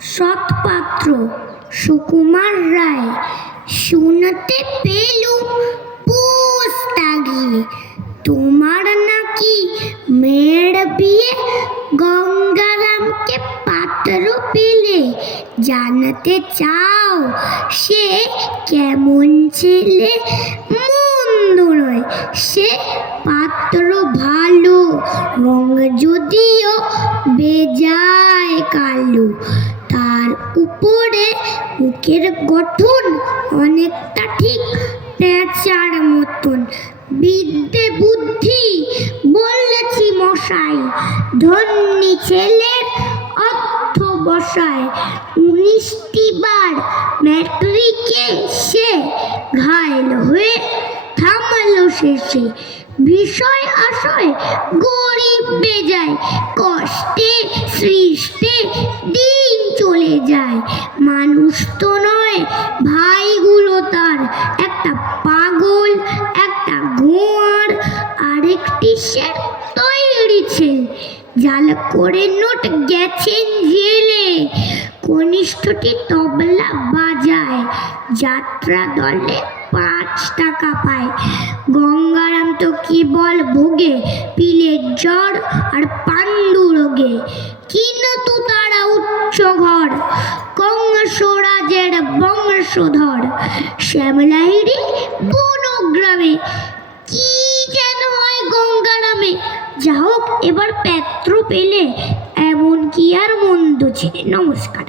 সৎপাত্র সুকুমার রায় শুনতে পেলুম পোস্তাগিয়ে তোমার নাকি মেয়ের বিয়ে গঙ্গারামকে পাত্র পেলে জানতে চাও সে কেমন ছেলে? মন্দ নয় সে পাত্র ভালো, রঙ যদিও বেজায় কালো, তার উপরে মুখের গঠন অনেকটা ঠিক পেঁচার মতন। বিদ্যে বুদ্ধি বলেছি মশাই, ধন্যী ছেলের অর্থ বসায়। 19টি বার ম্যাট্রিকে সে ঘায়েল হয়ে থামালো শেষে। বিষয় আশয় গরিব বেজায়, কষ্টে সৃষ্টে দিন চলে যায়। মানুষ তো নয় ভাইগুলো তার, একটা পাগল একটা গোয়ার আরেকটি সে তৈরি ছেলে। জাল করে নোট গেছেন জেলে, কনিষ্ঠটি তবলা বাজায়, যাত্রা দলে 5 টাকা পায়। গঙ্গারাম তো কেবল ভোগে পিলের জ্বর আর পাণ্ডু রোগে, কিন্তু তারা উচ্চ ঘর কংসরাজের বংশধর। শ্যামলাহিড়ি বনগ্রামে কি যেন হয় গঙ্গারামে, যা হোক এবার পাত্র পেলে এমন কি আর মন্দ ছেলে। নমস্কার।